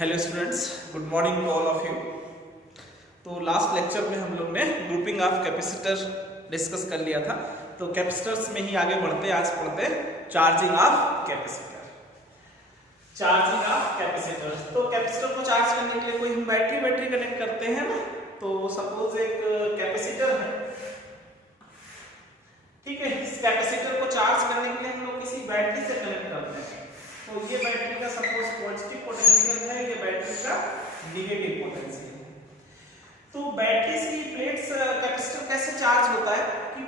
Hello students, good morning to all of you. तो last lecture में हम लोग ने ग्रुपिंग ऑफ कैपेसिटर डिस्कस कर लिया था। तो कैपेसिटर्स में ही आगे बढ़ते आज पढ़ते charging of capacitor. Charging of capacitor, तो कैपेसिटर को चार्ज करने के लिए कोई हम बैटरी कनेक्ट करते हैं ना। तो सपोज एक कैपेसिटर है, ठीक है। इस कैपेसिटर को चार्ज करने के लिए हम लोग किसी बैटरी से कनेक्ट करते हैं। तो ये बैटरी का सपोज पॉजिटिव पोटेंशियल है, ये बैटरी का नेगेटिव पोटेंशियल है। तो बैटरी की प्लेट्स कैपेसिटर कैसे चार्ज होता है कि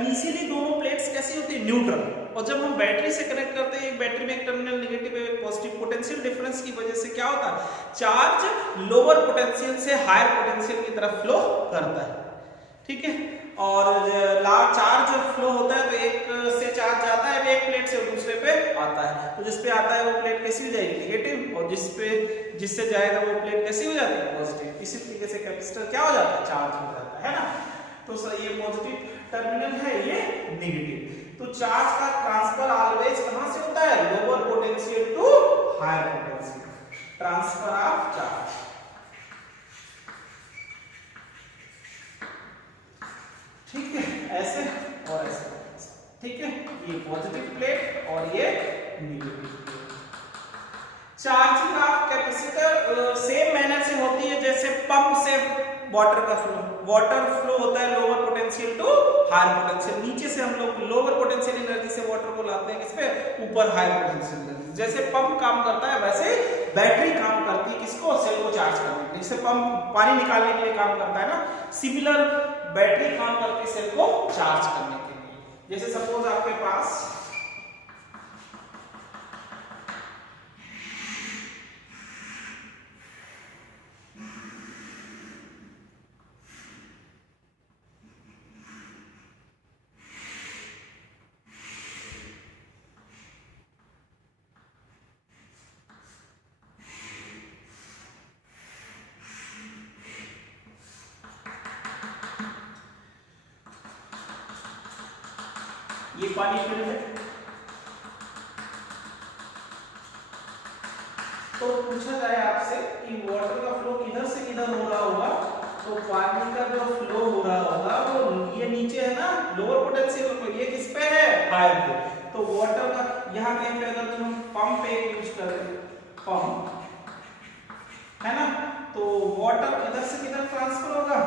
इनिशियली दोनों प्लेट्स कैसी होती है, न्यूट्रल। और जब हम बैटरी से कनेक्ट करते हैं, एक बैटरी में एक टर्मिनल नेगेटिव है, एक पॉजिटिव, पोटेंशियल डिफरेंस की वजह से क्या होता है, चार्ज लोअर पोटेंशियल से हायर पोटेंशियल की तरफ फ्लो करता है, ठीक है। और चार्ज फ्लो होता है तो एक से चार्ज जाता है एक प्लेट से दूसरे पे आता है। तो जिस पे आता है वो प्लेट कैसी हो जाएगी, नेगेटिव, और जिससे जाएगा वो प्लेट कैसी हो जाती है, पॉजिटिव। इसी तरीके से कैपेसिटर क्या हो जाता है, चार्ज हो जाता है ना। तो सर ये पॉजिटिव टर्मिनल है, ये नेगेटिव। तो चार्ज का ट्रांसफर ऑलवेज कहां से होता है, lower potential to higher potential, transfer of charge, ठीक है, ऐसे और ऐसे, ठीक है। ये पॉजिटिव प्लेट और ये negative plate. Charging of capacitor same manner से होती है जैसे पंप से वाटर का फ्लो। वाटर फ्लो होता है lower potential to higher potential. नीचे से हम लोग लोअर पोटेंशियल एनर्जी से वाटर को लाते हैं किस पे, ऊपर हायर पोटेंशियल एनर्जी। जैसे पंप काम करता है वैसे बैटरी काम करती है किसको, सेल को चार्ज करने के लिए। जैसे पंप पानी निकालने के लिए काम करता है ना, सिमिलर बैटरी काम करती है सेल को चार्ज करने के लिए। जैसे सपोज आपके पास ये पानी फिल्म है, तो पूछा जाए आपसे कि वाटर का फ्लो किधर से किधर हो रहा होगा, तो पानी का जो फ्लो हो रहा होगा वो ये नीचे है ना, लोअर पोटेंशियल पे, ये किस पे है, हायर पे। तो वाटर का यहां कहीं पे अगर तुम पंप पे यूज करें, पंप है ना, तो वाटर किधर से किधर ट्रांसफर होगा,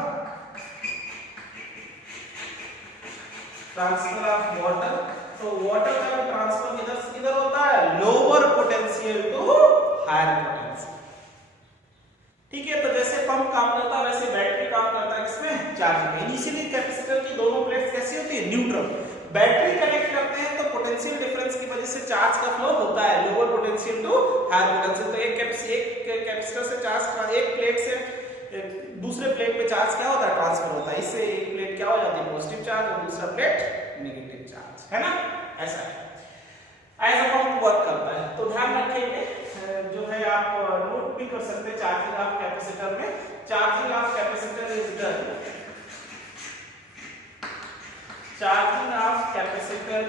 ट्रांसफर ऑफ वाटर। तो वाटर का ट्रांसफर किधर से किधर होता है, lower potential to higher potential, ठीक है। तो जैसे पंप काम करता है वैसे बैटरी काम करता है किसमें, चार्जिंग में। इनिशियली कैपेसिटर की दोनों प्लेट्स कैसी होती है, न्यूट्रल। बैटरी कनेक्ट करते हैं तो पोटेंशियल डिफरेंस की वजह से चार्ज का फ्लो होता है lower potential to higher potential. तो एक कैपेसिटर से चार्ज, एक प्लेट से दूसरे प्लेट पे चार्ज क्या होता है, ट्रांसफर होता है। इससे एक प्लेट क्या हो जाती है, पॉजिटिव चार्ज, और दूसरा प्लेट नेगेटिव चार्ज, है ना। ऐसा है, ऐसा पंप वर्क करता है। तो ध्यान रखेंगे, जो है आप नोट भी कर सकते हैं चार्जिंग ऑफ कैपेसिटर में। Charging of capacitor is done, charging of capacitor,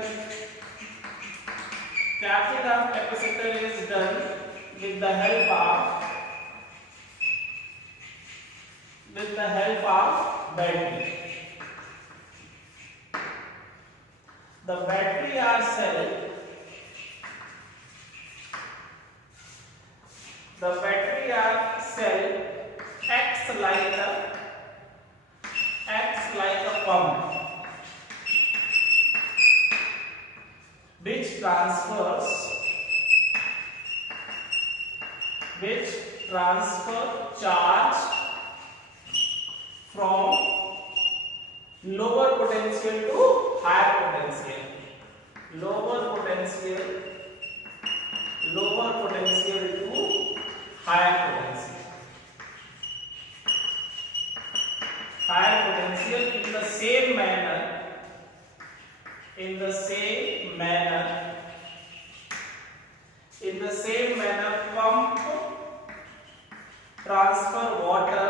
charging of capacitor is done with the help of battery. The battery or cell, the battery or cell acts like a pump, which transfer charge from lower potential to higher potential, lower potential to higher potential, higher potential in the same manner, pump transfer water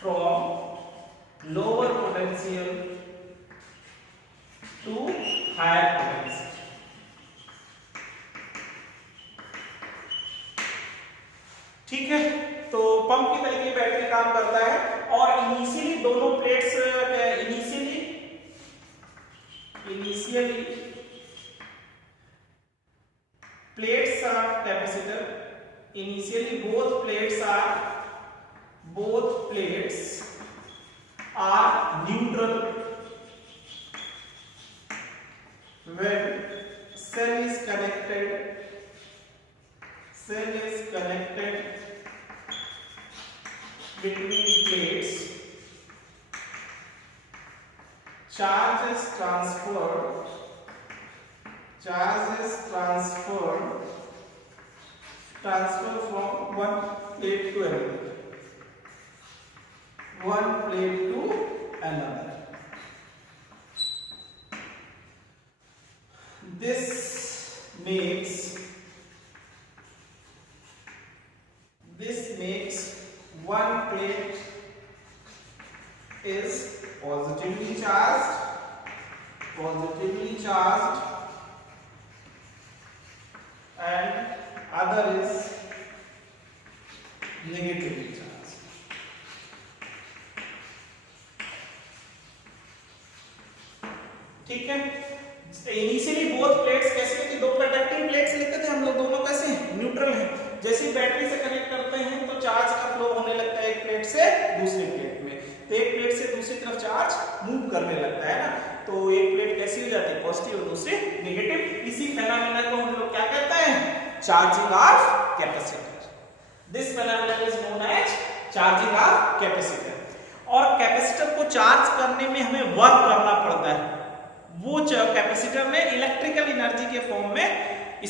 from lower potential to higher potential. ठीक है, तो pump की तरीके battery काम करता है। और initially दोनों plates initially plates are capacitor, initially both plates are neutral when cell is connected between plates. Charge is transferred from one plate to another. This makes one plate is positively charged and other is negatively charged. ठीक है, initially both plates कैसे थी, दो conducting plates लेते थे हम लोग, दोनों कैसे न्यूट्रल है। जैसे बैटरी से कनेक्ट करते हैं तो चार्ज का फ्लो होने लगता है एक प्लेट से दूसरी प्लेट में, तो एक प्लेट से दूसरी तरफ चार्ज मूव करने लगता है ना, तो एक प्लेट कैसी हो जाती है, पॉजिटिव और दूसरी नेगेटिव। इसी फेनोमेना को हम लोग क्या कहते हैं, charging of capacitor. This phenomena is known as charging of capacitor. और कैपेसिटर को चार्ज करने में हमें वर्क करना पड़ता है, वो कैपेसिटर में इलेक्ट्रिकल एनर्जी के फॉर्म में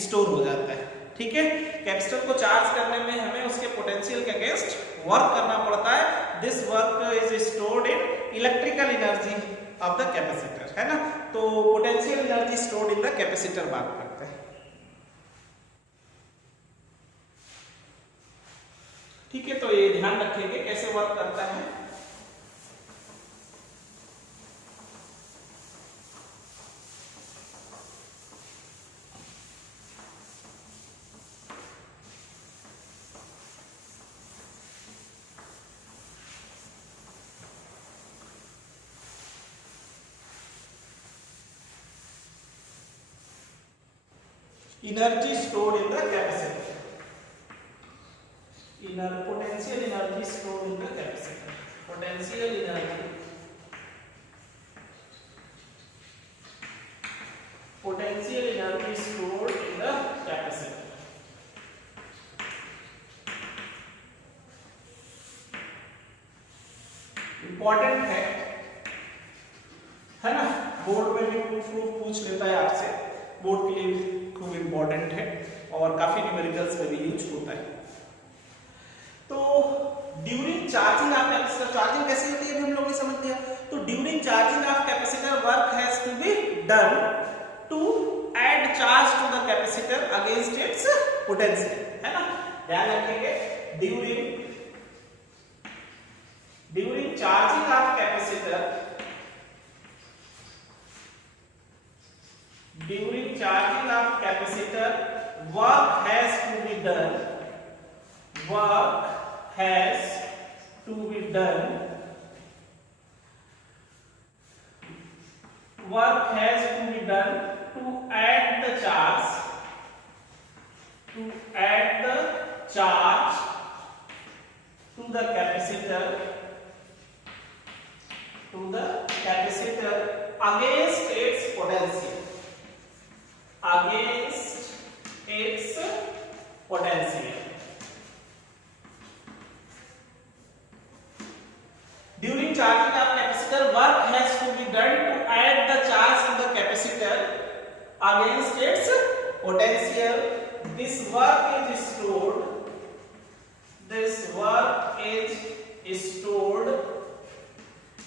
स्टोर हो जाता है। ठीक है, कैपेसिटर को चार्ज करने में हमें उसके पोटेंशियल के अगेंस्ट वर्क करना पड़ता है। This work is stored in electrical energy of the capacitor, है ना, तो potential energy stored in the capacitor बात करते हैं। ठीक है, तो ये ध्यान रखेंगे कैसे वर्क करता है। Energy stored in the capacitor, potential energy stored in the capacitor, potential energy stored in the capacitor। Important है ना, बोर्ड में भी पूछ लेता है आपसे, बोर्ड के लिए खूब इंपॉर्टेंट है और काफी न्यूमेरिकल्स में भी यूज होता है। तो during charging of capacitor, charging कैसे होती है हम लोग ने समझ लिया। तो during charging of capacitor work has to be done to add charge to the capacitor against its potential, है ना, ध्यान रखेंगे। During charging of capacitor, work has to be done to add the charge to the capacitor against its potential, During charging of capacitor, work has to be done to add the charge to the capacitor against its potential. This work is stored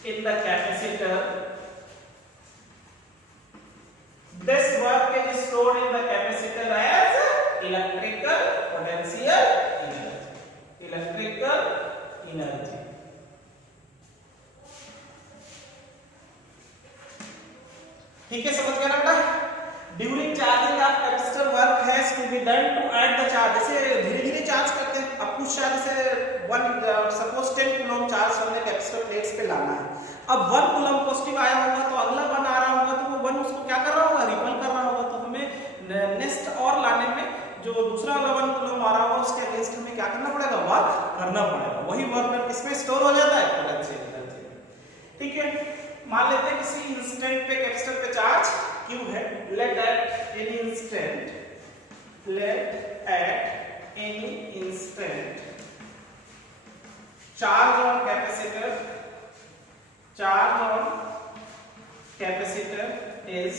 in the capacitor. This work is stored in the capacitor as electrical potential energy. ठीक है, समझ गया ना बेटा। During charging of capacitor work has to be done to add the charge. जैसे धीरे धीरे charge करते हैं, अब कुछ शायद इसे सपोज 10 कूलम चार्ज हमने कैपेसिटर प्लेट्स पे लाना है। अब 1 कूलम पॉजिटिव आया होगा तो अगला 1 आ रहा होगा, तो वो 1 उसको क्या कर रहा होगा, रिपल कर रहा होगा। तो हमें नेक्स्ट और लाने में जो दूसरा वाला 1 कूलम आ रहा होगा उसके अगेंस्ट हमें क्या करना पड़ेगा, वर्क करना पड़ेगा। वही वर्क किसमें स्टोर हो जाता है, पोटेंशियल एनर्जी में। ठीक है, मान लेते हैं किसी इंस्टेंट पे कैपेसिटर पे चार्ज Q है। Let at any instant charge on capacitor is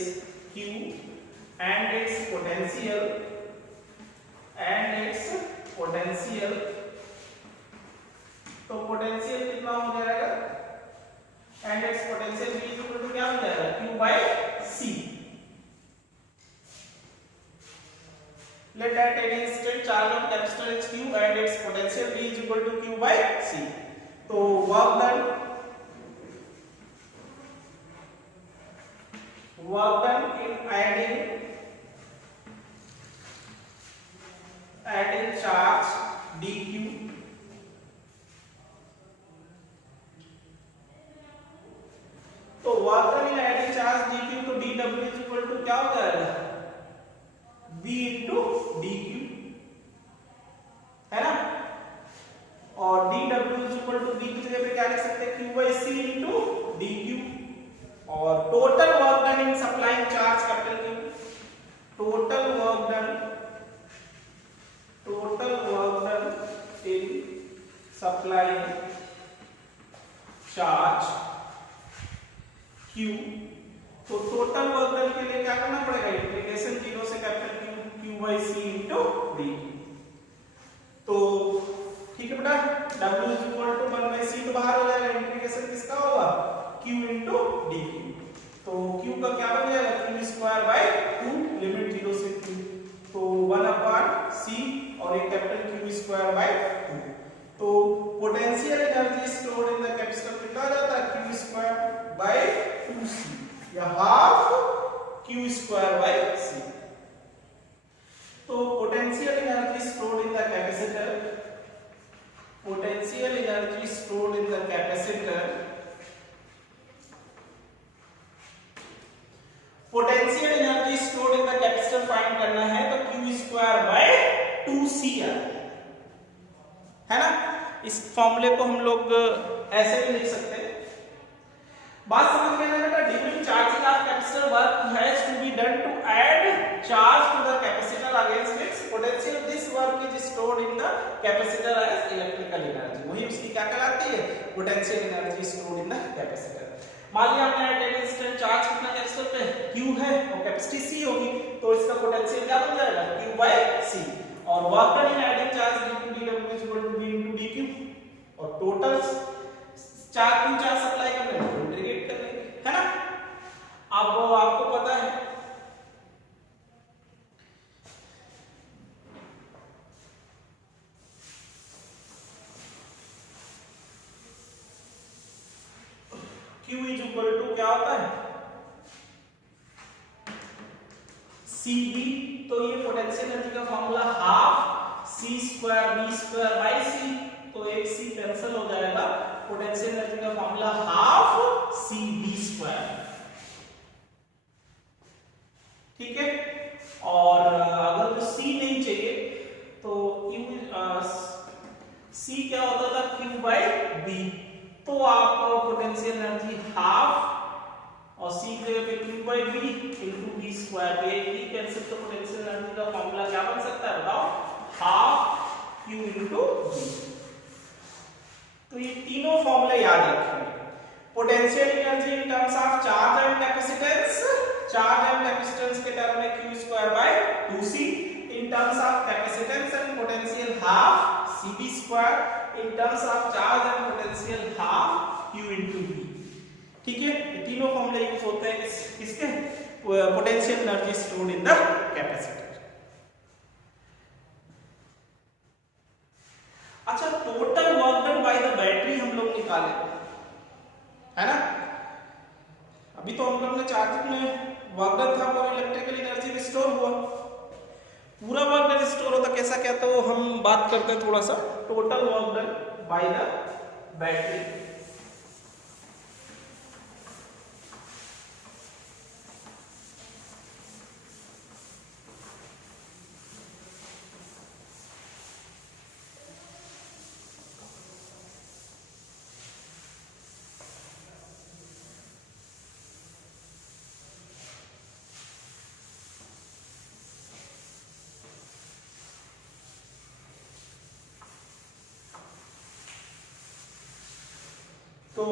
Q and its potential तो पोटेंशियल कितना हो जाएगा, and its potential V equal to क्या हो जाएगा, Q by C। Let at any instant charge on capacitor is Q and its potential V is equal to Q by C। तो work done in adding charge dQ, तो work done in adding charge dQ, तो dW is equal to क्या हो जाएगा, V into dQ, है ना। और dW is equal to V की जगह पे क्या लिख सकते हैं, Q by C into dQ। और total work done in supplying charge capital Q, total work done in supplying charge Q। तो टोटल वर्क डन के लिए क्या करना पड़ेगा, इंटीग्रेशन 0 से capital Q by C into dQ। तो ठीक है बेटा, W is equal to 1 by C तो बाहर हो जाएगा, इंटीग्रेशन किसका होगा, Q into dQ। तो Q का क्या बन जाएगा, Q स्क्वायर बाय 2, लिमिट 0 से Q, तो 1 अपॉन C और एक कैपिटल Q स्क्वायर बाय 2। तो potential energy stored in the capacitor कितना आ जाता है, Q स्क्वायर बाय 2C या half Q square by C। तो potential energy stored in the capacitor, potential energy stored in the capacitor, potential energy stored in the capacitor find करना है तो Q square by 2C है ना। इस फॉर्मूले को हम लोग ऐसे भी लिख सकते हैं। बात समझ में आया बेटा, during charging of capacitor work has to be done to add charge to the capacitor against its potential, this work is stored in the capacitor as electrical energy. वही उसकी क्या कहलाती है, potential energy stored in the capacitor. मान लिया हमने at any instant charge कितना capacitor पे Q है और कैपेसिटी C होगी, तो इसका पोटेंशियल क्या बन जाएगा, Q by C। और work done in adding charge dW is equal to V into dQ। और total charge Q charge supply करने में इंटीग्रेट कर लेंगे, है ना। अब आपको पता है Q is equal to क्या होता है, CB। तो ये पोटेंशियल एनर्जी का formula half C square V square by C, तो एक C कैंसिल हो जाएगा, पोटेंशियल एनर्जी का फॉर्मूला हाफ CB स्क्वायर। ठीक है, और अगर तो C नहीं चाहिए तो C क्या होता था, Q by B। तो आप पोटेंशियल एनर्जी हाफ और C की जगह पे Q by V into B square, ये भी कैंसिल, तो पोटेंशियल एनर्जी का फॉर्मूला क्या बन सकता है बताओ, हाफ Q into V। तो ये तीनों फॉर्मूले याद रखेंगे। Potential energy in terms of charge and capacitance, charge and capacitance के टर्म में Q square by 2C, in terms of capacitance and potential half CB square, in terms of charge and potential half Q into V। ठीक है, ये तीनों फॉर्मूले use होते हैं किसके, potential energy stored in the capacitor. अच्छा, total work done by the battery हम लोग निकाले, है ना। अभी तो हम लोग ने चार्जिंग में वर्क डन था वो इलेक्ट्रिकल एनर्जी में स्टोर हुआ, पूरा वर्क डन स्टोर होता कैसा क्या, तो हम बात करते हैं थोड़ा सा total work done by the battery. तो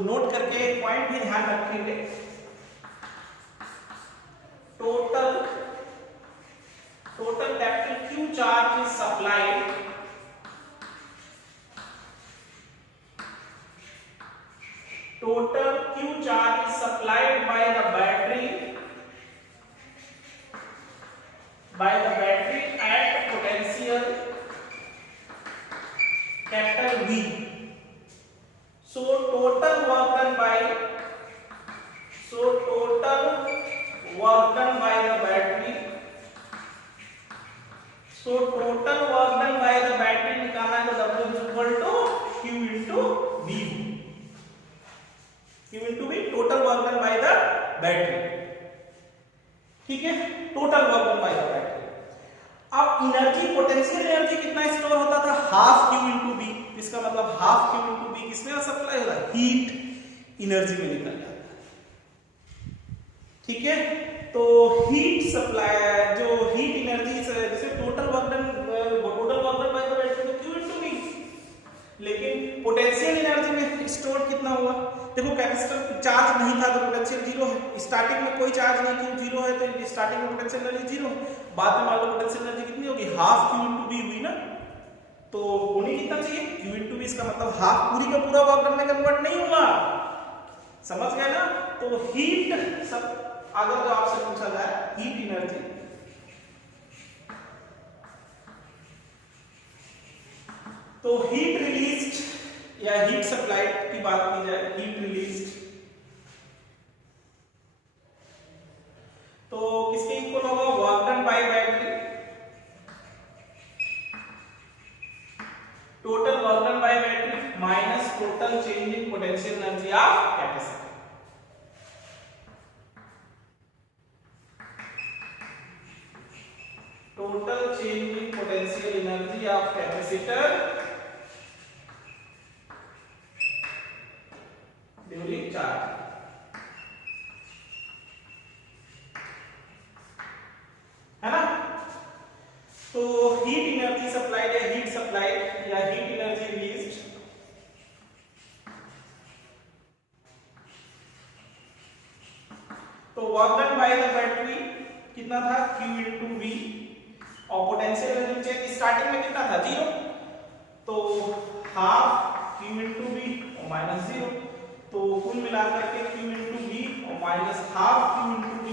नोट करके पॉइंट भी ध्यान रखेंगे, total capital Q charge is supplied total Q charge is supplied by the battery at potential capital V. So total work done by the battery, निकालना है तो W is equal to Q into V, total work done by the battery. ठीक है, total work done by the battery. अब energy, potential energy कितना store होता था, half Q into V। इसका मतलब हाफ Q into V किसमें supply होता है, हीट एनर्जी में निकल जाता है। ठीक है, तो हीट सप्लाई, जो हीट एनर्जी जैसे total work done by the battery तो Q into V, लेकिन पोटेंशियल एनर्जी में स्टोर कितना हुआ, देखो कैपेसिटर चार्ज नहीं था तो पोटेंशियल जीरो है, स्टार्टिंग में कोई चार्ज नहीं, क्यों जीरो है तो स्टार्टिंग में पोटेंशियल एनर्जी जीरो, बाद में मान लो पोटेंशियल एनर्जी कितनी होगी, हाफ Q into V हुई ना, तो होनी कितना चाहिए Q into V, इसका मतलब हाफ पूरी का पूरा वर्क डन में कन्वर्ट नहीं हुआ, समझ गए ना। तो हीट सब अगर जो आपसे पूछा जाए हीट एनर्जी, तो हीट रिलीज्ड या हीट सप्लाइड की बात की जाए, हीट रिलीज्ड तो किसके इक्वल होगा, work done bye battery, total work done bye battery minus total change in potential energy of capacitor. Total change in potential energy of capacitor during charge, है ना। तो हीट एनर्जी सप्लाइड या heat supplied या heat energy released, तो work done by the battery कितना था Q into V, और potential energy change starting में कितना था, जीरो, तो हाफ Q into V और माइनस जीरो, तो कुल मिलाकर के Q into V और minus half Q into V,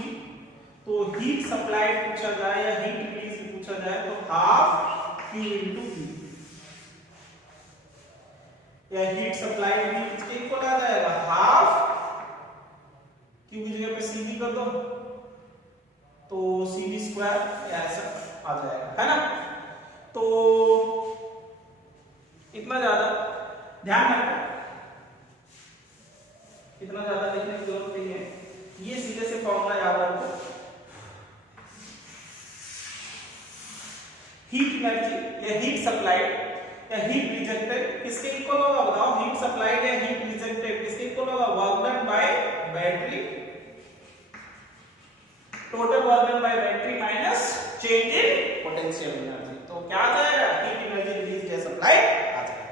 तो हीट सप्लाइड पूछा जाए या हीट रिलीज पूछा जाए तो हाफ Q into V, या हीट सप्लाइड भी किसके इक्वल आ जाएगा, हाफ Q की जगह पे CV कर दो तो CV स्क्वायर ऐसा आ जाएगा, है ना। तो इतना ज्यादा ध्यान रखना, इतना ज्यादा लिखने की जरूरत नहीं है, ये सीधे से फॉर्मूला याद रखो, हीट एनर्जी या हीट सप्लाइड या हीट रिजेक्टेड किसके इक्वल होगा, बताओ, हीट सप्लाइड या हीट रिजेक्टेड किसके इक्वल होगा, work done bye battery, total work done bye battery minus change in potential energy, तो क्या आ जाएगा, हीट एनर्जी रिलीज या सप्लाई आ जाएगा।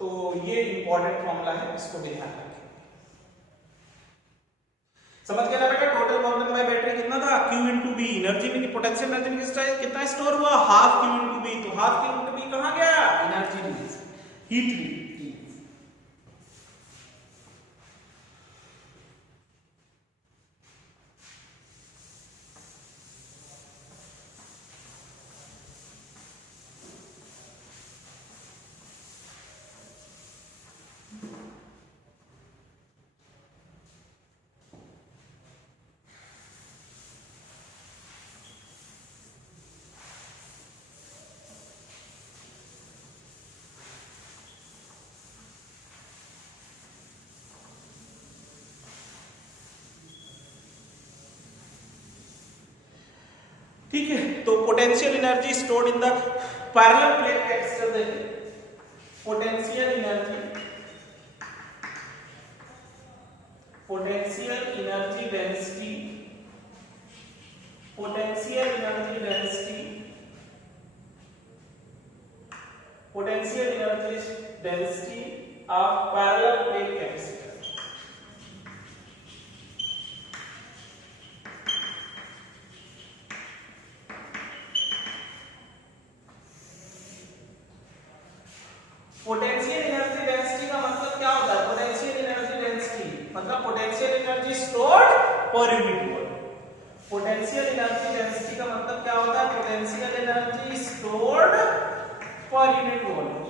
तो ये इंपॉर्टेंट फॉर्मूला है, इसको ध्यान रखें। समझ गया बेटा, total work done bye battery कितना था, Q into V, एनर्जी में पोटेंशियल एनर्जी में कितना स्टोर हुआ, हाफ Q into V, तो हाफ Q into V कहां गया, एनर्जी रिलीज, हीट रिलीज। ठीक है, तो potential energy stored in the parallel plate capacitor देखिए, potential energy density, potential energy density of parallel plate capacitor. Potential energy density का मतलब क्या होता है? पोटेंशियल एनर्जी डेंसिटी मतलब potential energy stored per unit volume. Potential energy density का मतलब क्या होता है? Potential energy stored per unit volume,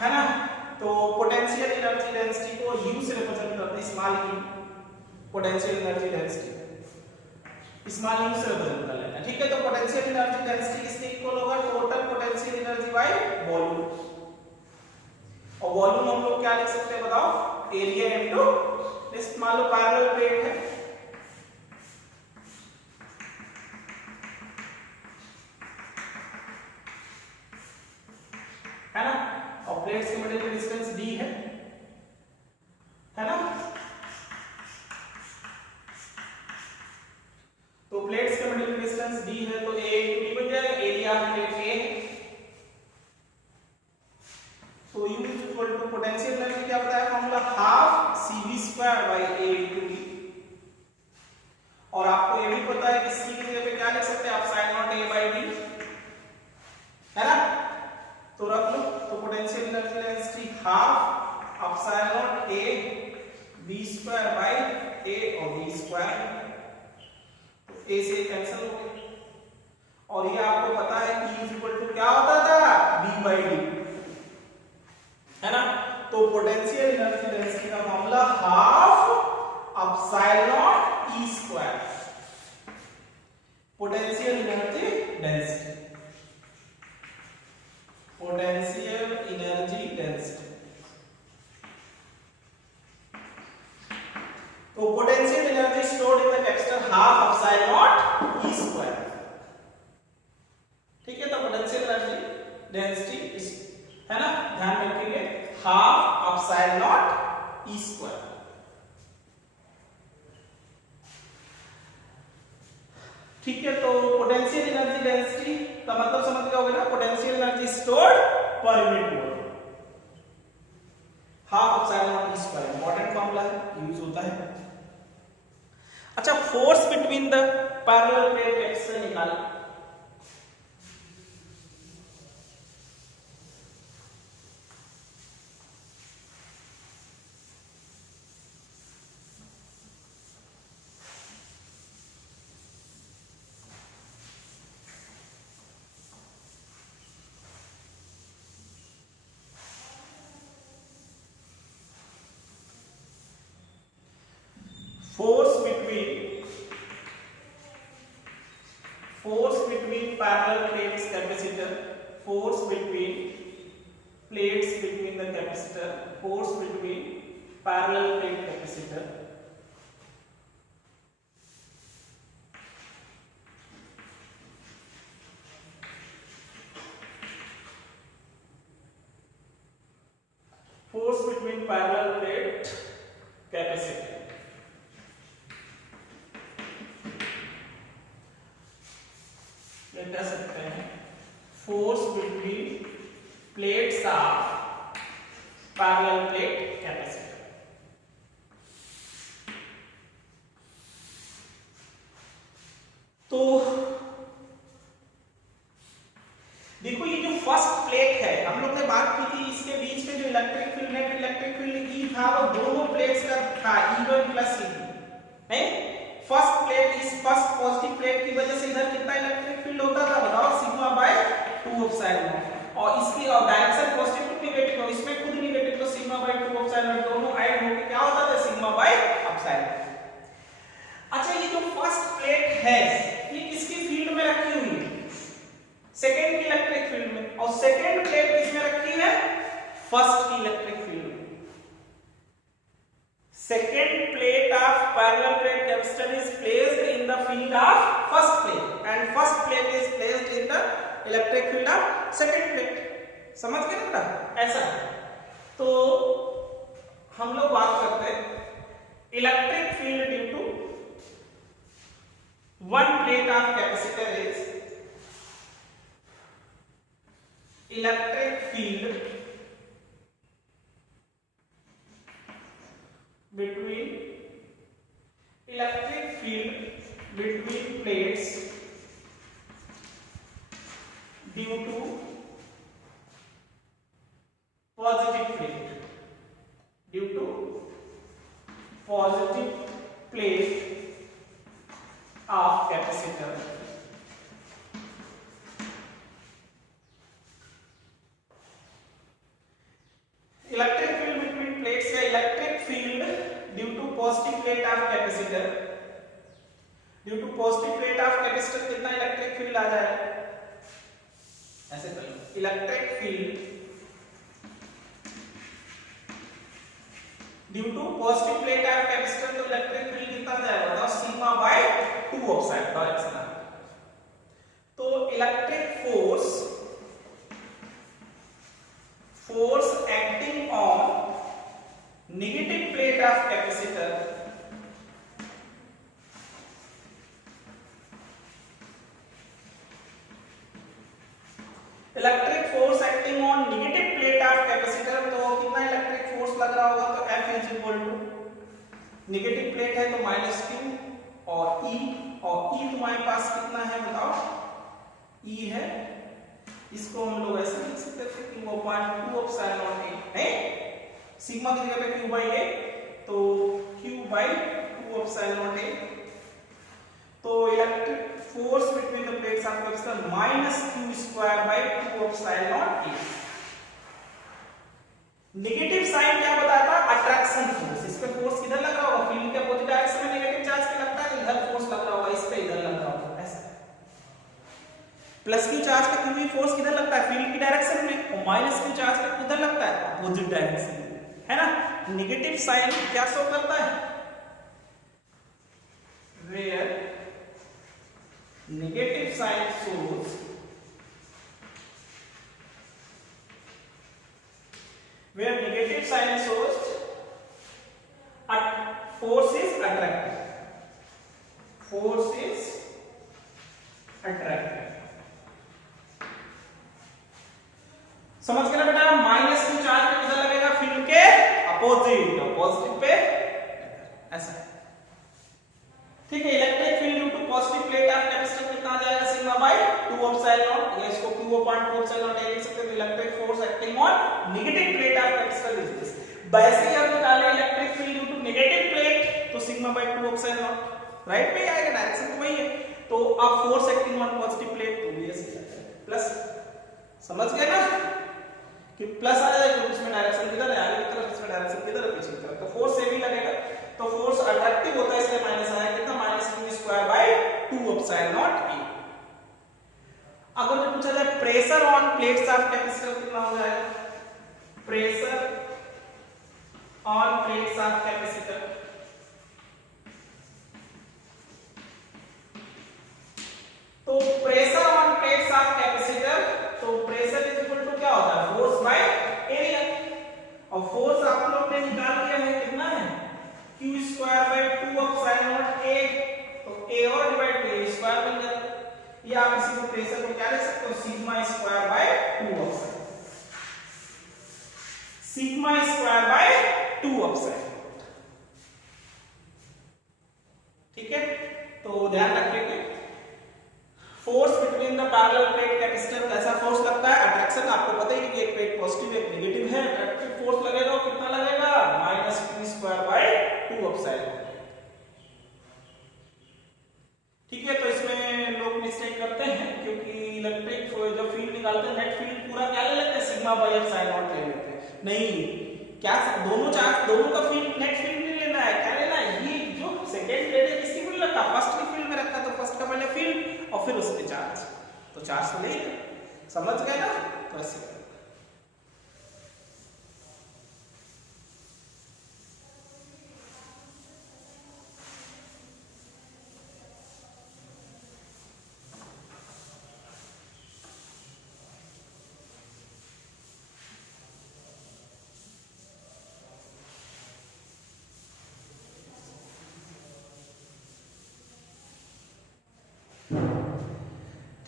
है ना। तो पोटेंशियल एनर्जी डेंसिटी को U से रिप्रेजेंट करते हैं, small u। Potential energy density small u से रिप्रेजेंट कर लेते हैं, ठीक है। तो पोटेंशियल एनर्जी डेंसिटी किसके इक्वल होगा? Total potential energy by volume. और वॉल्यूम हम लोग क्या लिख सकते हैं बताओ? एरिया इनटू, इस मान लो पैरेलल प्लेट है ना, और प्लेट्स के मिडिल की डिस्टेंस d है ना। तो प्लेट्स के मिडिल की डिस्टेंस d है, तो a into d बन जाएगा, एरिया ऑफ प्लेट a है। तो U is equal to potential energy क्या बताया formula? Half cv² by a into d। और आपको ये भी पता है कि c की जगह पे क्या लिख सकते हैं आप? sin naught a by d, है ना। तो रख लो, तो potential energy density half epsilon naught a v² by a और v², तो a से कैंसिल हो गया। और ये आपको पता है कि E इक्वल टू क्या होता था? v बाय d, है ना। तो पोटेंशियल एनर्जी डेंसिटी का formula half epsilon E², potential energy density, potential energy density. तो potential energy stored in the capacitor half epsilon E², ठीक है। तो पोटेंशियल एनर्जी डेंसिटी है ना, ध्यान रखिए, हाफ एप्सिलॉन E²। ठीक है, तो पोटेंशियल एनर्जी डेंसिटी का मतलब समझ गए होगे ना, potential energy stored per unit volume, half epsilon E², important formula है, यूज होता है। अच्छा, force between the parallel plate capacitor निकालो। force between parallel plates capacitor, force between plates between the capacitor, force between parallel plate capacitor, force between parallel plate capacitor। कह सकते हैं force between plates of parallel plate capacitor. तो देखो, ये जो first plate है, हम लोग ने बात की थी, इसके बीच में जो electric field net electric field E था, वो दोनों प्लेट्स का था, E1 प्लस E2, नहीं। फर्स्ट प्लेट, इस फर्स्ट पॉजिटिव प्लेट की वजह से इधर कितना इलेक्ट्रिक फील्ड होता था बताओ? Sigma by 2 epsilon. और इसकी डायरेक्शन पॉजिटिव टू नेगेटिव, तो इसमें खुद नेगेटिव, तो सिग्मा बाय 2 एप्सिलॉन दोनों ऐड होके क्या होता था? Sigma by epsilon. अच्छा, ये जो फर्स्ट प्लेट है, ये किसकी फील्ड में रखी हुई है? सेकंड की इलेक्ट्रिक फील्ड में। और सेकंड प्लेट किसमें रखी है? फर्स्ट की इलेक्ट्रिक फील्ड में। Second plate of parallel plate capacitor capacitor is placed in the field of first plate and first plate is placed in the electric field of second plate. समझ गए ना? ऐसा तो हम लोग बात करते हैं electric field due to one plate of capacitor is electric field between plates due to positive plate of capacitor electric field between plates या electric field due to positive plate of capacitor कितना electric field आ जाएगा ऐसे कर लो electric field due to positive plate of capacitor तो इलेक्ट्रिक field कितना आ जाएगा बताओ सिग्मा बाय 2 ऑक्साइड डायरेक्शनल तो electric force acting on negative plate of capacitor electric force acting on negative plate of capacitor तो कितना इलेक्ट्रिक फोर्स लग रहा होगा तो F is equal to negative plate है तो -q और E तुम्हारे पास कितना है बताओ E है इसको हम लोग ऐसे लिख सकते हैं q upon 2 epsilon naught a है सिग्मा की जगह पे q by a तो q by 2 epsilon naught a तो electric force between the plates of capacitor -q² by 2 epsilon naught a negative sign क्या बताता अट्रैक्शन फोर्स इस पे फोर्स किधर लग रहा होगा फील्ड के अपोजिट डायरेक्शन में नेगेटिव चार्ज पे लगता है तो इधर फोर्स लग रहा होगा इस पे इधर लग रहा होगा ऐसा प्लस q चार्ज पे क्योंकि फोर्स किधर लगता है फील्ड की डायरेक्शन में और माइनस q चार्ज पे किधर लगता है अपोजिट डायरेक्शन में है ना नेगेटिव साइन क्या शो करता है where negative sign shows force is attractive समझ गए ना बेटा माइनस q चार्ज पे किधर लगेगा फील्ड के अपोजिट पॉजिटिव पे ऐसा ठीक है electric field due to positive plate of capacitor कितना आ जाएगा सिग्मा बाय 2 एप्सिलॉन नॉट या इसको q upon 2 एप्सिलॉन नॉट लिख सकते हैं electric force acting on negative plate of capacitor is this वैसे ही हम निकाले electric field due to negative plate तो sigma by 2 epsilon naught right पे आएगा डायरेक्शन तो वही है तो अब force acting on positive plate तो ये प्लस समझ गए ना कि प्लस आ जाएगा तो उसमें डायरेक्शन किधर है आगे की तरफ इसमें डायरेक्शन किधर है पीछे की तरफ तो फोर्स से भी लगेगा तो फोर्स अट्रैक्टिव होता है इसलिए माइनस आया कितना -q² by 2 epsilon naught a अगर जो पूछा जाए pressure on plates of capacitor कितना हो जाएगा pressure on plates of capacitor तो pressure on plates of capacitor तो प्रेशर इज इक्वल टू क्या होता है फोर्स बाय एरिया और फोर्स आप लोग ने निकाल दिया है कितना है q² by 2 epsilon naught a तो a और डिवाइड a स्क्वायर बन जाता है या आप इसी को प्रेशर को क्या लिख सकते हो sigma square by 2 epsilon sigma square by 2 epsilon ठीक है तो ध्यान रखिएगा force between the parallel plate capacitor कैसा फोर्स लगता है अट्रैक्शन आपको पता ही है कि एक प्लेट पॉजिटिव एक नेगेटिव है अट्रैक्टिव फोर्स लगेगा और कितना लगेगा -q² by 2 एप्सिलॉन ठीक है तो इसमें लोग मिस्टेक करते हैं क्योंकि इलेक्ट्रिक जो फील्ड निकालते हैं नेट फील्ड पूरा क्या ले लेते हैं सिग्मा बाय एप्सिलॉन नॉट ले लेते हैं नहीं क्या दोनों का फील्ड नेट फील्ड नहीं लेना है क्या लेना है ये जो सेकंड प्लेट है किसकी फील्ड रखा फर्स्ट की फील्ड में रखा तो फर्स्ट का पहले फील्ड और फिर उस पे चार्ज तो चार्ज तो नहीं समझ गए ना तो ऐसे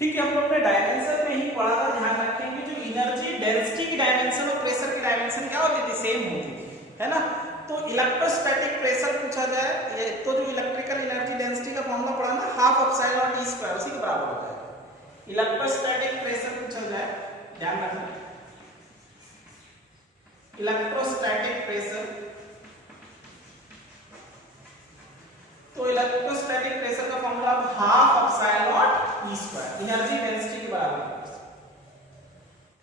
ठीक है, हम लोग ने डायमेंशन में ही पढ़ा था, ध्यान रखेंगे जो एनर्जी डेंसिटी की डायमेंशन और प्रेशर की डायमेंशन क्या होती थी, सेम होती थी, है ना। तो इलेक्ट्रोस्टैटिक प्रेशर पूछा जाए तो जो इलेक्ट्रिकल एनर्जी डेंसिटी का फॉर्मूला पढ़ा ना, half epsilon not E square, उसी के बराबर होता है। इलेक्ट्रोस्टैटिक प्रेशर पूछा जाए, ध्यान रखना, इलेक्ट्रोस्टैटिक प्रेशर, तो इलेक्ट्रोस्टैटिक प्रेशर का formula half epsilon not E square, energy density के बराबर,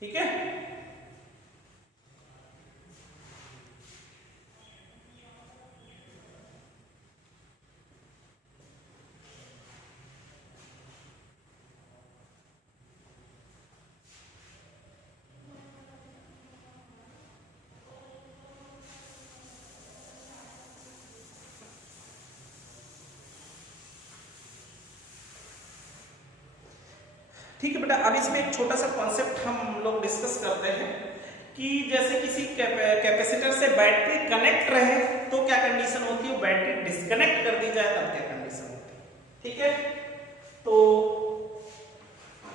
ठीक है। ठीक है बेटा, अब इसमें एक छोटा सा कॉन्सेप्ट हम लोग डिस्कस करते हैं कि जैसे किसी कैपेसिटर से बैटरी कनेक्ट रहे तो क्या कंडीशन होती है, बैटरी डिस्कनेक्ट कर दी जाए तब क्या कंडीशन होती है, ठीक है। तो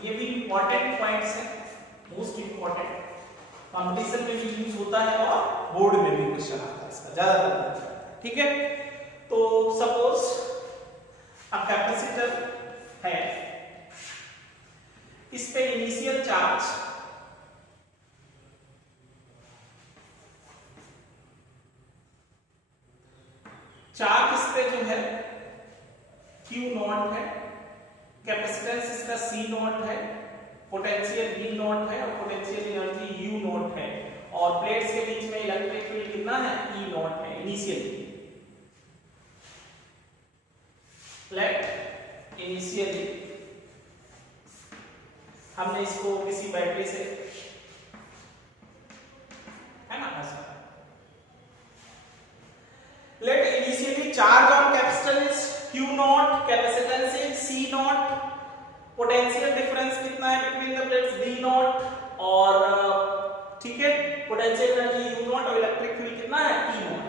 ये भी इंपॉर्टेंट पॉइंट्स है, मोस्ट इंपॉर्टेंट, कंपटीशन में भी यूज होता है और बोर्ड में भी क्वेश्चन आता है इसका ज्यादातर, ठीक है। तो सपोज अ कैपेसिटर है, इस पे इनिशियल चार्ज इस पे जो है Q नॉट है, कैपेसिटेंस इसका C नॉट है, पोटेंशियल V नॉट है और पोटेंशियल एनर्जी U नॉट है, और प्लेट्स के बीच में इलेक्ट्रिक फील्ड कितना है, E नॉट है इनिशियली। लेट इनिशियली हमने इसको किसी बैटरी से, है ना, ऐसा, let initially charge on capacitor is Q naught, capacitance is C naught, potential difference कितना है between the plates V naught, और ठीक है पोटेंशियल एनर्जी U नॉट और इलेक्ट्रिक फील्ड कितना है E नॉट,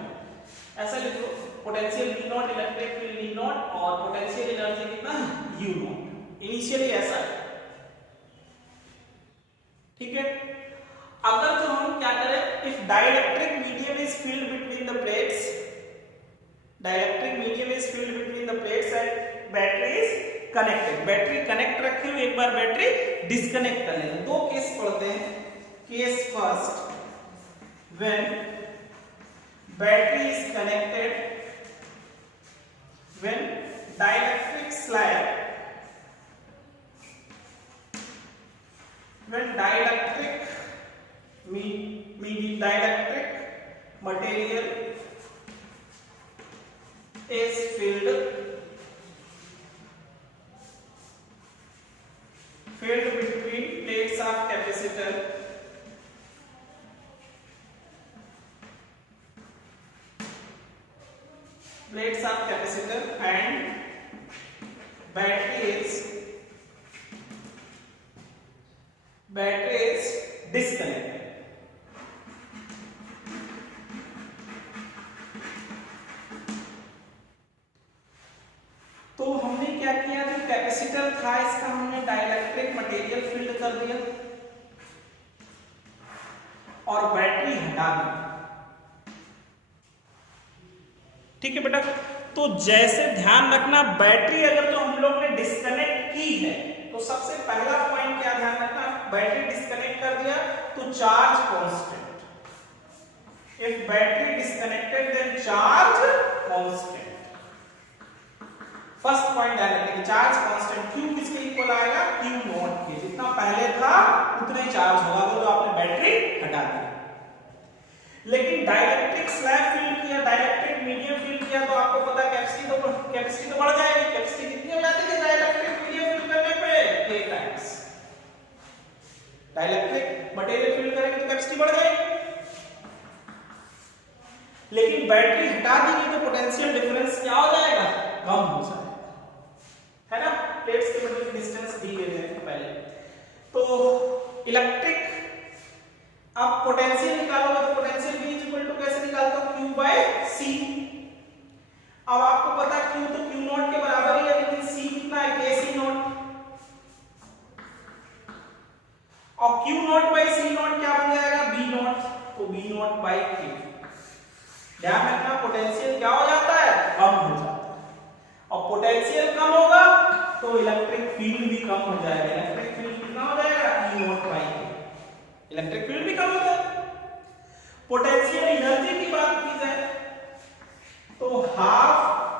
ऐसा लिख लो, potential V naught, electric field E not और पोटेंशियल एनर्जी कितना है U नॉट, इनिशियली ऐसा है, ठीक है। अगर जो हम क्या करें, if dielectric medium is filled between the plates, dielectric medium is filled between the plates and battery is connected, battery connect रखे हुए एक बार बैटरी डिस्कनेक्ट कर लेना। दो केस पढ़ते हैं, case first, when battery is connected, when dielectric slab, when dielectric material is filled between plates of capacitor, and battery is disconnected. तो हमने क्या किया, जो कैपेसिटर था इसका हमने डाइलेक्ट्रिक मटेरियल फील्ड कर दिया और बैटरी हटा दी, ठीक है बेटा। तो जैसे ध्यान रखना, बैटरी अगर तो हम लोग ने डिस्कनेक्ट की है तो सबसे पहला पॉइंट क्या ध्यान रखना, बैटरी डिस्कनेक्ट कर दिया तो charge constant, if battery disconnected then charge constant, first point ध्यान रखेंगे, चार्ज कांस्टेंट, Q किसके इक्वल आएगा, Q नॉट के, जितना पहले था उतना ही चार्ज होगा वो जो आपने बैटरी हटा दी। लेकिन डाइलेक्ट्रिक स्लैब फील्ड किया, डाइलेक्ट्रिक मीडियम फील्ड किया तो आपको पता है कैपेसिटी तो बढ़ जाएगी, कैपेसिटी कितनी हो जाती है डाइलेक्ट्रिक मीडियम फील्ड करने पे, K times, dielectric material field करेंगे तो कैपेसिटी बढ़ जाएगी। लेकिन बैटरी हटा देंगे तो पोटेंशियल डिफरेंस क्या हो जाएगा, कम हो जाएगा, है ना। प्लेट्स के बीच में डिस्टेंस दी गई है पहले, तो इलेक्ट्रिक, अब पोटेंशियल निकालोगे तो पोटेंशियल V इक्वल टू कैसे निकालते हो, Q बाय C। अब आपको पता Q तो Q नॉट के बराबर ही है, लेकिन C कितना है, KC नॉट, और Q not by C not क्या बन जाएगा B नॉट, तो B नॉट बाई K। ध्यान रखना पोटेंशियल क्या हो जाता है, कम हो जाता है, और पोटेंशियल कम होगा तो इलेक्ट्रिक फील्ड भी कम हो जाएगा। इलेक्ट्रिक फील्ड कितना हो जाएगा, E not by K। Electric field भी कम हो जाएगा। पोटेंशियल एनर्जी की बात की जाए तो हाफ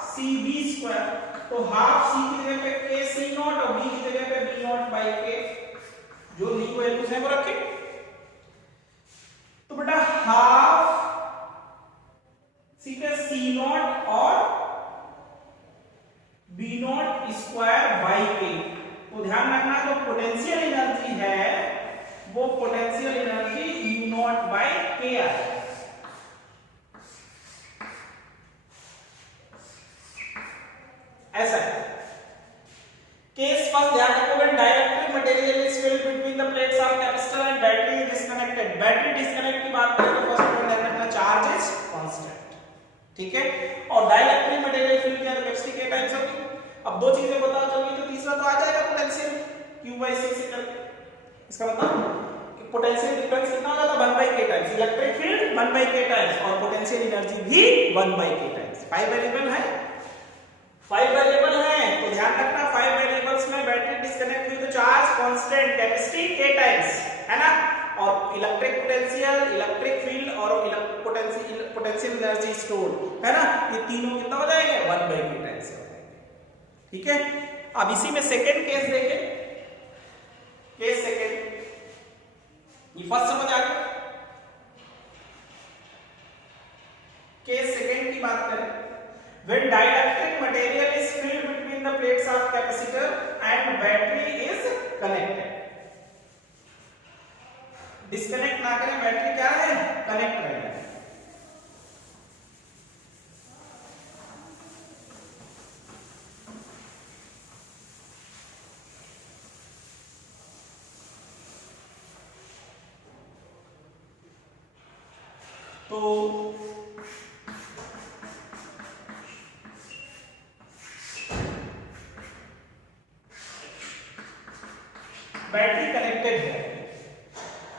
CB स्क्वायर, तो हाफ C की जगह पे K C नॉट और B की जगह पे B नॉट बाई K, जो ली को एक दूसरे को रखे, तो बेटा हाफ C नॉट और B not square by K। तो ध्यान रखना जो पोटेंशियल एनर्जी है वो potential energy U not by K है। ऐसा है केस फर्स्ट। ध्यान रखो when dielectric material is filled between the plates of capacitor and battery is disconnected. Battery disconnect की बात करें तो फर्स्ट पॉइंट ध्यान रखना चार्ज इज कांस्टेंट, ठीक है। और डाइलेक्ट्रिक मटेरियल फील्ड किया तो कैपेसिटी के टाइम्स होगी। अब दो चीजें पता चल गई तो तीसरा तो आ जाएगा पोटेंशियल Q/C से करके। इसका मतलब कि पोटेंशियल डिफरेंस कितना हो जाता है 1/k times, electric field 1/k times और पोटेंशियल एनर्जी भी 1/k टाइम्स। 5 वेरिएबल है, 5 वेरिएबल है तो ध्यान रखना 5 वेरिएबल्स में बैटरी डिस्कनेक्ट हुई तो charge constant, capacity k times, है ना। और इलेक्ट्रिक पोटेंशियल, इलेक्ट्रिक फील्ड और पोटेंशियल एनर्जी स्टोर, है ना, ये तीनों कितना हो जाएंगे 1/k टाइम्स हो जाएंगे, ठीक है। अब इसी में सेकंड केस देखें, केस सेकंड, ये फर्स्ट समझ आ गया। केस सेकंड की बात करें, when dielectric material is filled between the plates of capacitor and battery is connected। Disconnect ना करें, बैटरी क्या है कनेक्ट रहेगा। तो बैटरी कनेक्टेड है,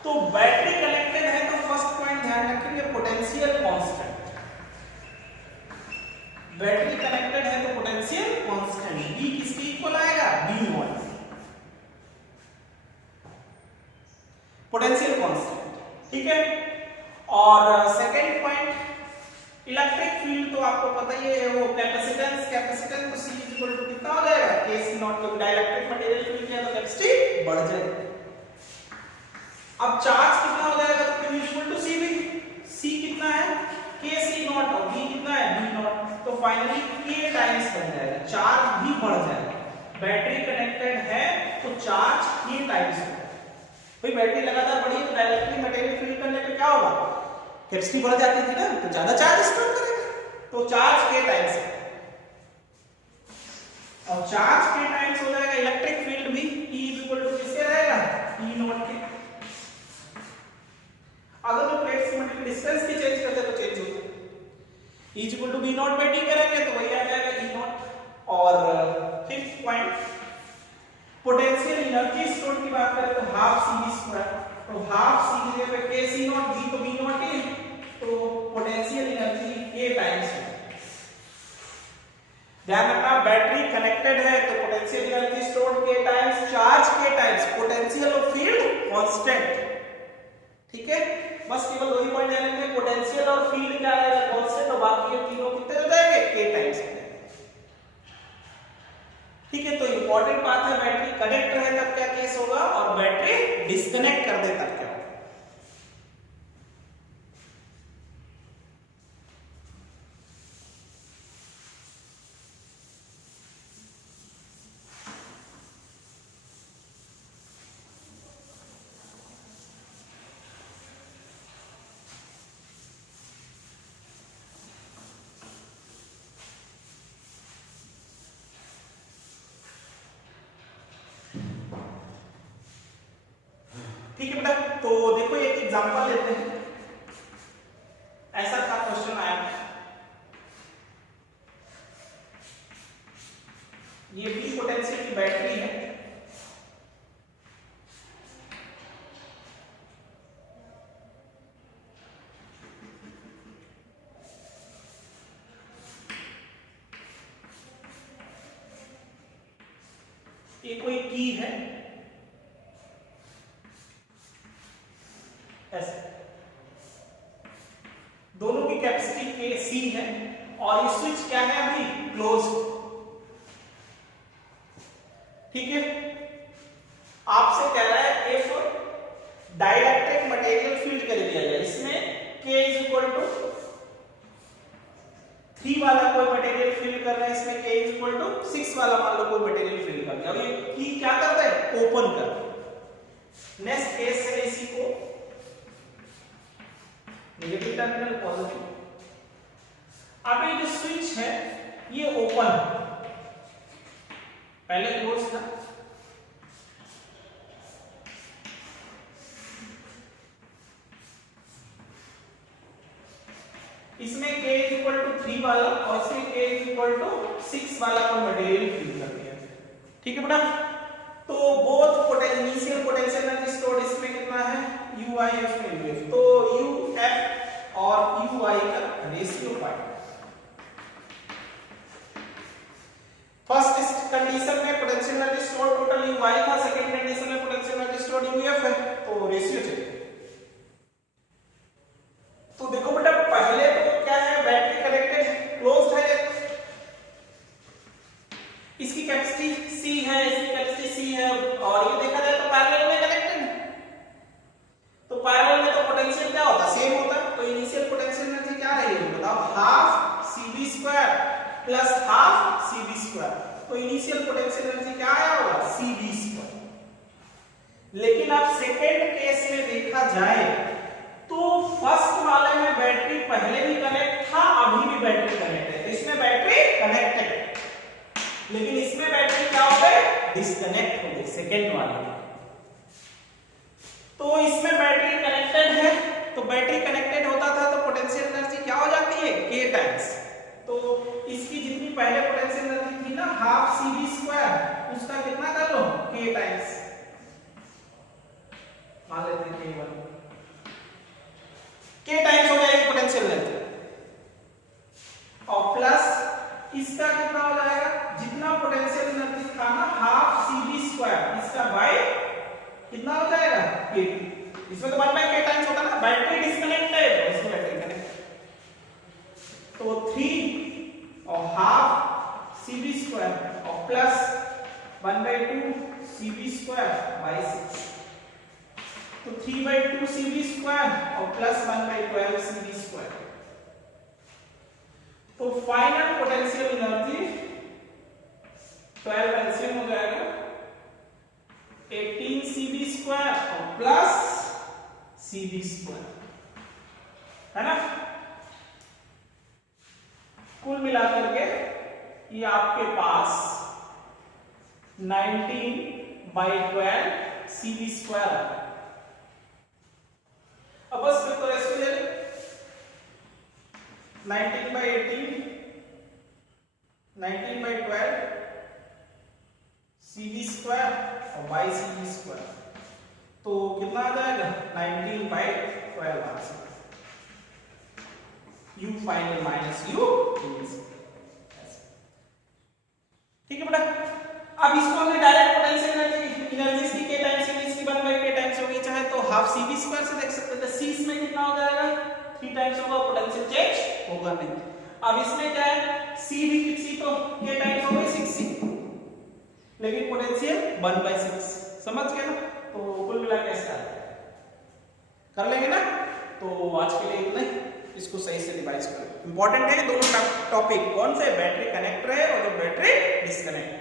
तो बैटरी कनेक्टेड है तो फर्स्ट पॉइंट ध्यान रखेंगे पोटेंशियल कांस्टेंट। बैटरी कनेक्टेड है तो पोटेंशियल कांस्टेंट B किसके इक्वल आएगा, B नॉट, पोटेंशियल कांस्टेंट, ठीक है। और सेकंड पॉइंट इलेक्ट्रिक फील्ड तो आपको पता ही है वो कैपेसिटेंस, कैपेसिटेंस तो C इक्वल टू कितना हो जाएगा K C नॉट, क्योंकि डाइलेक्ट्रिक मटेरियल फील्ड किया तो कैपेसिटी बढ़ जाएगी। अब चार्ज कितना हो जाएगा तो Q equal to CV, C कितना है K C नॉट और B कितना है B नॉट, तो फाइनली K टाइम्स बन जाएगा, चार्ज भी बढ़ जाएगा। बैटरी कनेक्टेड है तो चार्ज K टाइम्स होगा। भाई बैटरी लगातार बढ़ी तो डाइलेक्ट्रिक मटेरियल फील्ड करने पे क्या होगा, कैपेसिटी बढ़ जाती थी ना, तो ज्यादा चार्ज स्टोर करेगा, तो चार्ज K टाइम्स है। और चार्ज K टाइम्स हो जाएगा, इलेक्ट्रिक फील्ड भी E इक्वल टू किसके रहेगा E नॉट के। अगर तो प्लेट्स की डिस्टेंस की चेंज करते तो चेंज होता है, E equal to B nought by D करेंगे तो वही आ जाएगा E नॉट। और fifth point potential energy store की बात करें तो हाफ CB स्क्वायर, तो हाफ C की जगह पे K C नॉट, B तो B नॉट ही, तो पोटेंशियल एनर्जी K टाइम्स है। ध्यान रखना बैटरी कनेक्टेड है तो potential energy stored K times, charge K times, potential और फील्ड कांस्टेंट, ठीक है। बस केवल वही पॉइंट ध्यान रखना पोटेंशियल और फील्ड क्या रहेगा कांस्टेंट, और बाकी ये तीनों कितने हो जाएंगे K टाइम्स, ठीक है। तो इंपॉर्टेंट बात है बैटरी कनेक्ट रहे तब क्या केस होगा और बैटरी डिस्कनेक्ट कर दे तब क्या होगा। ठीक है बेटा, तो देखो एक एग्जांपल लेते हैं। ऐसा था क्वेश्चन आया, ये B पोटेंशियल की बैटरी है ये कोई की है ऐसे, दोनों की कैपेसिटी के सी है और ये स्विच क्या है अभी क्लोज, ठीक है। आपसे कह रहा है इफ डाइलेक्ट्रिक मटेरियल फील्ड कर दिया जाए, इसमें K इज इक्वल टू 3 वाला कोई मटेरियल फील्ड कर रहा है, इसमें K इज इक्वल टू 6 वाला मान लो कोई मटेरियल फील्ड कर दिया। अब ये की क्या करता है ओपन कर, नेक्स्ट केस है इसी को नेगेटिव टर्मिनल पॉजिटिव। अब ये जो स्विच है ये ओपन, पहले क्लोज था, इसमें K इज इक्वल टू 3 वाला और इसमें K इज इक्वल टू 6 वाला कोई मटेरियल फील कर दिया, ठीक है बेटा। तो both initial potential energy stored इसमें कितना है ui, इसमें uf, तो uf और ui का रेशियो फाइंड। फर्स्ट कंडीशन में potential energy stored total ui था, सेकंड कंडीशन में पोटेंशियल एनर्जी स्टोर्ड uf है, तो रेशियो चाहिए। तो देखो बेटा पहले तो क्या है बैटरी कनेक्टेड क्लोज्ड है, इसकी कैपेसिटी C है, इसकी कैपेसिटी C है और ये देखा जाए तो पैरेलल में कनेक्टेड है, तो पैरेलल में तो पोटेंशियल क्या होता है सेम होता है। तो इनिशियल पोटेंशियल एनर्जी क्या रहेगी बताओ, half cv² plus half cv², तो इनिशियल पोटेंशियल एनर्जी क्या आया होगा cv²। लेकिन अब सेकेंड केस में देखा जाए तो फर्स्ट वाले में बैटरी पहले भी कनेक्ट था, अभी भी बैटरी कनेक्ट है, तो इसमें बैटरी कनेक्टेड, लेकिन इसमें बैटरी क्या हो गई डिस्कनेक्ट हो गई सेकेंड वाले में। तो इसमें बैटरी कनेक्टेड है, तो बैटरी कनेक्टेड होता था तो पोटेंशियल एनर्जी क्या हो जाती है k टाइम्स, तो इसकी जितनी पहले पोटेंशियल एनर्जी थी ना हाफ cv², उसका कितना कर लो k टाइम्स, मान लेते हैं k1, k टाइम्स हो जाएगी पोटेंशियल एनर्जी, और प्लस इसका कितना हो जाएगा जितना पोटेंशियल एनर्जी था ना हाफ cv², इसका बाय कितना हो जाएगा k, इसमें तो 1/k टाइम्स होता ना, बैटरी डिस्कनेक्टेड इसमें बैटरी कनेक्ट, तो 3 और हाफ cv² और प्लस 1/2 cv² बाय 6, तो 3/2 cv² और प्लस 1/12 cv², तो फाइनल पोटेंशियल एनर्जी 12 एलसीएम हो जाएगा 18 cv² और प्लस cv², है ना। कुल मिलाकर के ये आपके पास 19/12 cv² है। अब बस फिर तो रेशियो ले लें 19/18 19/12 cv² और बाई cv², तो कितना आ जाएगा 19/12 answer, u final minus u initial, ठीक है बेटा। अब इसको हमने डायरेक्ट पोटेंशियल एनर्जी की k टाइम्स इसकी 1/k टाइम्स होगी, चाहे तो हाफ cv² से देख सकते थे, c इसमें कितना हो जाएगा 3 टाइम्स होगा, पोटेंशियल चेंज होगा नहीं। अब इसमें क्या है c भी फिक्स, तो k टाइम्स हो गई 6c, लेकिन पोटेंशियल 1/6, समझ गए ना। तो कुल मिला के ऐसा कर लेंगे ना। तो आज के लिए इतना ही, इसको सही से रिवाइज करो, इंपॉर्टेंट है दोनों टॉपिक, कौन से बैटरी कनेक्ट रहे और जो बैटरी डिस्कनेक्ट रहे।